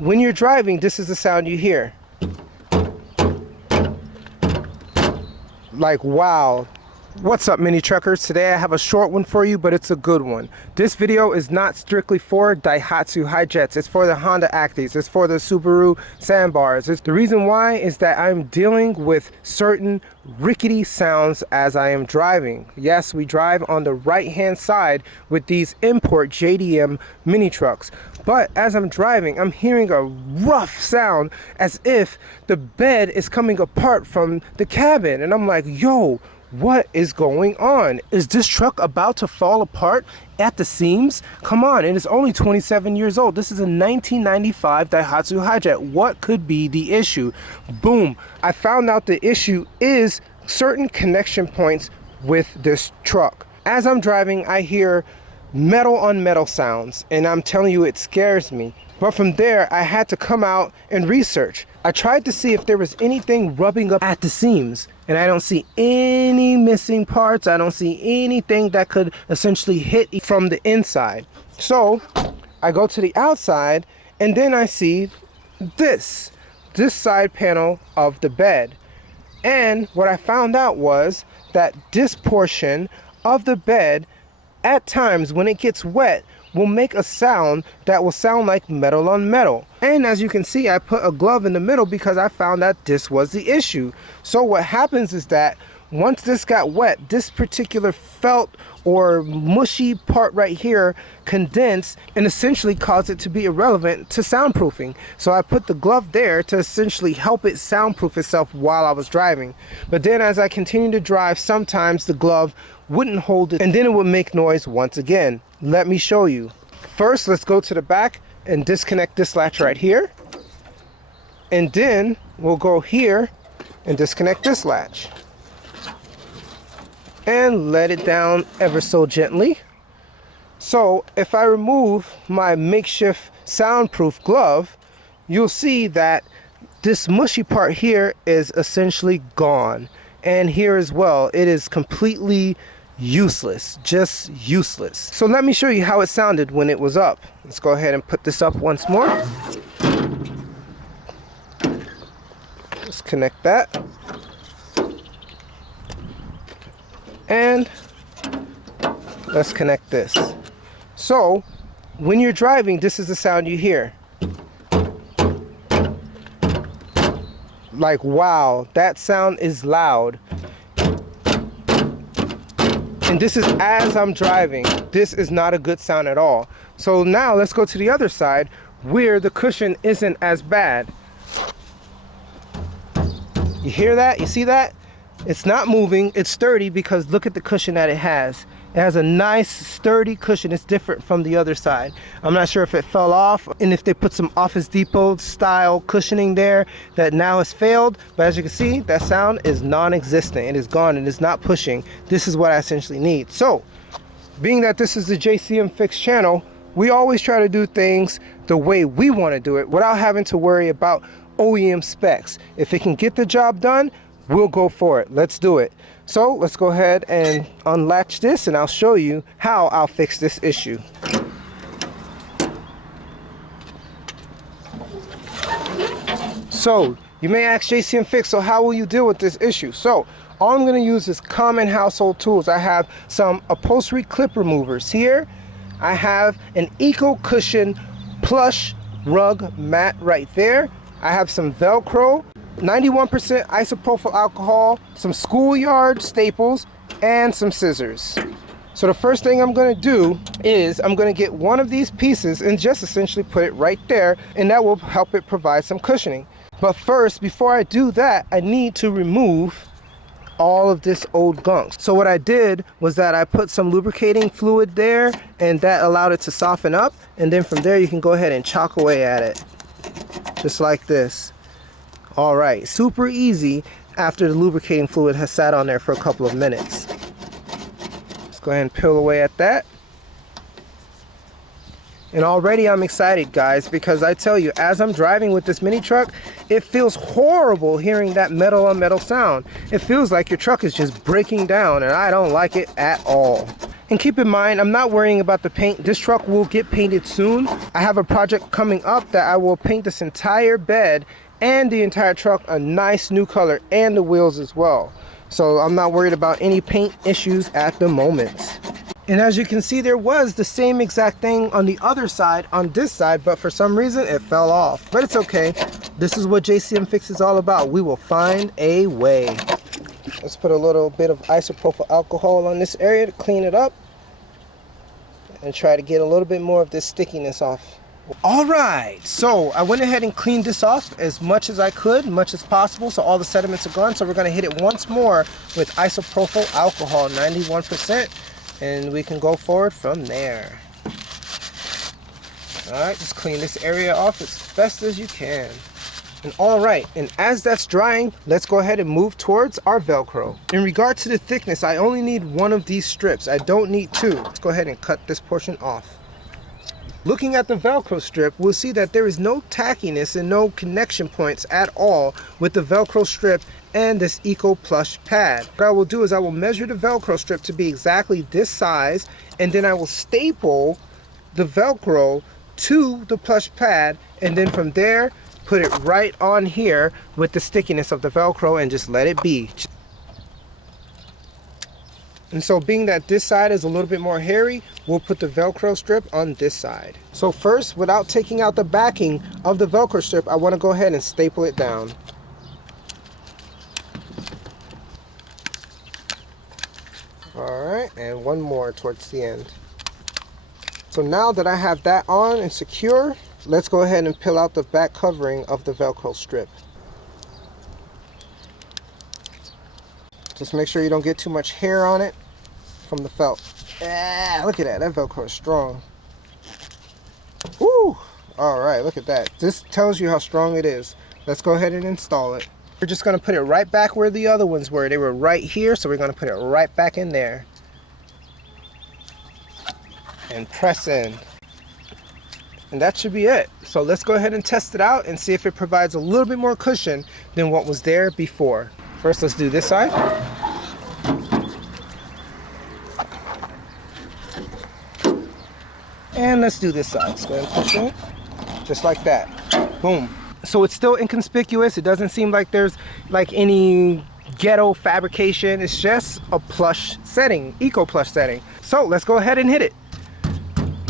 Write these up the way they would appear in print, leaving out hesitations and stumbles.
when you're driving, this is the sound you hear. Like, wow. What's up, mini truckers? Today I have a short one for you, but it's a good one. This video is not strictly for Daihatsu Hijets. It's for the Honda Actives. It's for the Subaru Sandbars. The reason why is that I'm dealing with certain rickety sounds as I am driving. Yes, we drive on the right hand side with these import JDM mini trucks. But as I'm driving, I'm hearing a rough sound as if the bed is coming apart from the cabin. And I'm like, yo, what is going on? Is this truck about to fall apart at the seams? Come on, it is only 27 years old. This is a 1995 Daihatsu Hijet. What could be the issue? Boom, I found out the issue is certain connection points with this truck. As I'm driving, I hear metal on metal sounds, and I'm telling you, it scares me. But from there, I had to come out and research. I tried to see if there was anything rubbing up at the seams, and I don't see any missing parts. I don't see anything that could essentially hit from the inside. So I go to the outside, and then I see this side panel of the bed. And what I found out was that this portion of the bed, at times when it gets wet, will make a sound that will sound like metal on metal. And as you can see, I put a glove in the middle because I found that this was the issue. So what happens is that once this got wet, this particular felt or mushy part right here condensed and essentially caused it to be irrelevant to soundproofing. So I put the glove there to essentially help it soundproof itself while I was driving. But then as I continued to drive, sometimes the glove wouldn't hold it and then it would make noise once again. Let me show you. First, let's go to the back and disconnect this latch right here. And then we'll go here and disconnect this latch. And let it down ever so gently. So if I remove my makeshift soundproof glove, you'll see that this mushy part here is essentially gone. And here as well, it is completely useless, just useless. So let me show you how it sounded when it was up. Let's go ahead and put this up once more. Let's connect that. And let's connect this. So when you're driving, this is the sound you hear. Like, wow, that sound is loud. And this is as I'm driving. This is not a good sound at all. So now let's go to the other side where the cushion isn't as bad. You hear that? You see that? It's not moving. It's sturdy because look at the cushion that it has. It has a nice sturdy cushion. It's different from the other side. I'm not sure if it fell off and if they put some Office Depot style cushioning there that now has failed. But as you can see, that sound is non-existent. It is gone. It is not pushing. This is what I essentially need. So being that this is the JCM Fix channel, we always try to do things the way we want to do it without having to worry about OEM specs. If it can get the job done, we'll go for it. Let's do it. So let's go ahead and unlatch this and I'll show you how I'll fix this issue. So you may ask JCM Fix, so how will you deal with this issue? So all I'm going to use is common household tools. I have some upholstery clip removers here. I have an Eco-Cushion plush rug mat right there. I have some Velcro, 91% isopropyl alcohol, some schoolyard staples, and some scissors. So the first thing I'm going to do is I'm going to get one of these pieces and just essentially put it right there, and that will help it provide some cushioning. But first, before I do that, I need to remove all of this old gunk. So what I did was that I put some lubricating fluid there, and that allowed it to soften up, and then from there you can go ahead and chalk away at it just like this. All right, super easy after the lubricating fluid has sat on there for a couple of minutes. Let's go ahead and peel away at that. And already I'm excited, guys, because I tell you, as I'm driving with this mini truck, it feels horrible hearing that metal on metal sound. It feels like your truck is just breaking down, and I don't like it at all. And keep in mind, I'm not worrying about the paint. This truck will get painted soon. I have a project coming up that I will paint this entire bed and the entire truck a nice new color, and the wheels as well. So I'm not worried about any paint issues at the moment. And as you can see, there was the same exact thing on the other side, on this side, but for some reason it fell off. But it's okay. This is what JCM Fix is all about. We will find a way. Let's put a little bit of isopropyl alcohol on this area to clean it up and try to get a little bit more of this stickiness off. Alright, so I went ahead and cleaned this off as much as I could, much as possible, so all the sediments are gone. So we're going to hit it once more with isopropyl alcohol, 91%, and we can go forward from there. Alright, just clean this area off as best as you can. And alright, and as that's drying, let's go ahead and move towards our Velcro. In regard to the thickness, I only need one of these strips. I don't need two. Let's go ahead and cut this portion off. Looking at the Velcro strip, we'll see that there is no tackiness and no connection points at all with the Velcro strip and this Eco-Plush pad. What I will do is I will measure the Velcro strip to be exactly this size, and then I will staple the Velcro to the plush pad, and then from there put it right on here with the stickiness of the Velcro and just let it be. And so being that this side is a little bit more hairy, we'll put the Velcro strip on this side. So first, without taking out the backing of the Velcro strip, I want to go ahead and staple it down. Alright, and one more towards the end. So now that I have that on and secure, let's go ahead and peel out the back covering of the Velcro strip. Just make sure you don't get too much hair on it from the felt. Ah, look at that. That Velcro is strong. Woo! Alright, look at that. This tells you how strong it is. Let's go ahead and install it. We're just going to put it right back where the other ones were. They were right here, so we're going to put it right back in there. And press in. And that should be it. So let's go ahead and test it out and see if it provides a little bit more cushion than what was there before. First, let's do this side. And let's do this side. Let's go ahead and push in. Just like that. Boom. So it's still inconspicuous. It doesn't seem like there's like any ghetto fabrication. It's just a plush setting, Eco-Plush setting. So let's go ahead and hit it.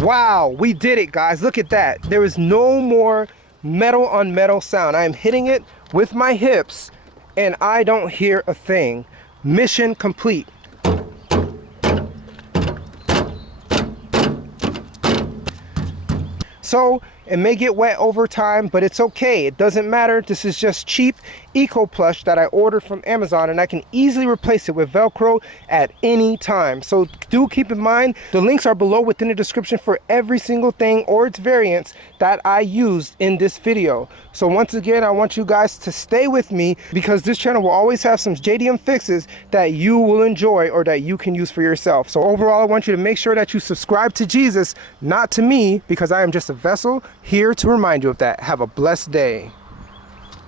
Wow, we did it, guys. Look at that. There is no more metal on metal sound. I am hitting it with my hips and I don't hear a thing. Mission complete. So it may get wet over time, but it's okay. It doesn't matter. This is just cheap Eco-Plush that I ordered from Amazon, and I can easily replace it with Velcro at any time. So do keep in mind, the links are below within the description for every single thing or its variants that I used in this video. So once again, I want you guys to stay with me because this channel will always have some JDM fixes that you will enjoy or that you can use for yourself. So overall, I want you to make sure that you subscribe to Jesus, not to me, because I am just a vessel here to remind you of that. Have a blessed day.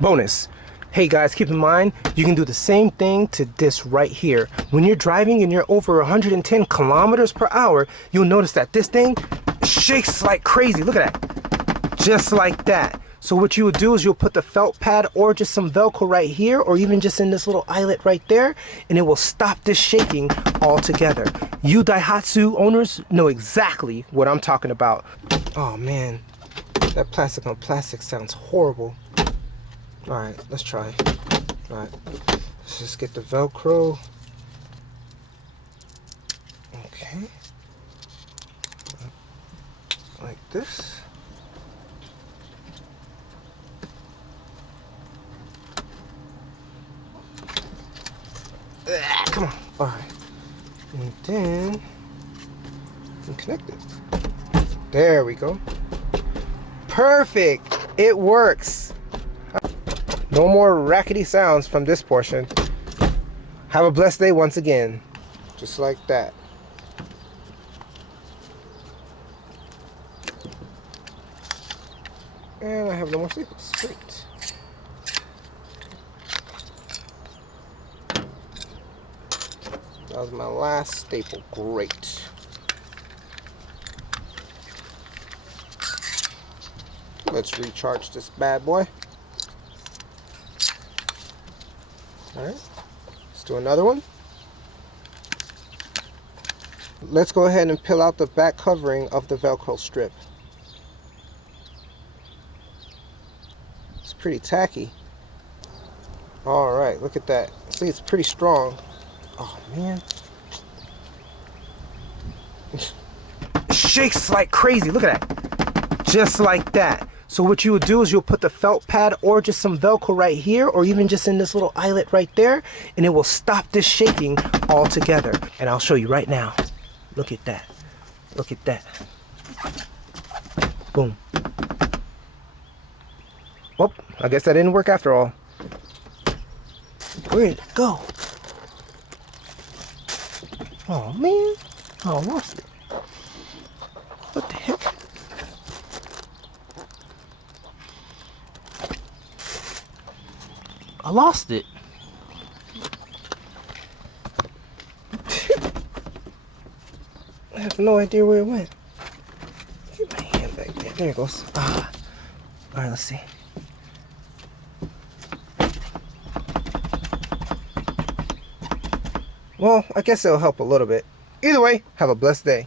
Bonus. Hey guys, keep in mind, you can do the same thing to this right here. When you're driving and you're over 110 kilometers per hour, you'll notice that this thing shakes like crazy. Look at that. Just like that. So what you would do is you'll put the felt pad or just some Velcro right here, or even just in this little eyelet right there, and it will stop this shaking altogether. You Daihatsu owners know exactly what I'm talking about. Oh man, that plastic on plastic sounds horrible. Alright, let's try. Alright, let's just get the Velcro. Okay. Like this. Come on. Alright. And then we connect it. There we go. Perfect. It works. No more rackety sounds from this portion. Have a blessed day once again. Just like that. And I have no more staples. Great. That was my last staple. Great. Let's recharge this bad boy. Alright, let's do another one. Let's go ahead and peel out the back covering of the Velcro strip. It's pretty tacky. Alright, look at that. See, it's pretty strong. Oh man. Shakes like crazy. Look at that. Just like that. So what you would do is you'll put the felt pad or just some Velcro right here, or even just in this little eyelet right there, and it will stop this shaking altogether. And I'll show you right now. Look at that. Look at that. Boom. Well, I guess that didn't work after all. Where did it go? Oh man. Oh, I lost it. What the heck? I lost it. I have no idea where it went. Get my hand back there. There it goes. Ah. Alright, let's see. Well, I guess it'll help a little bit. Either way, have a blessed day.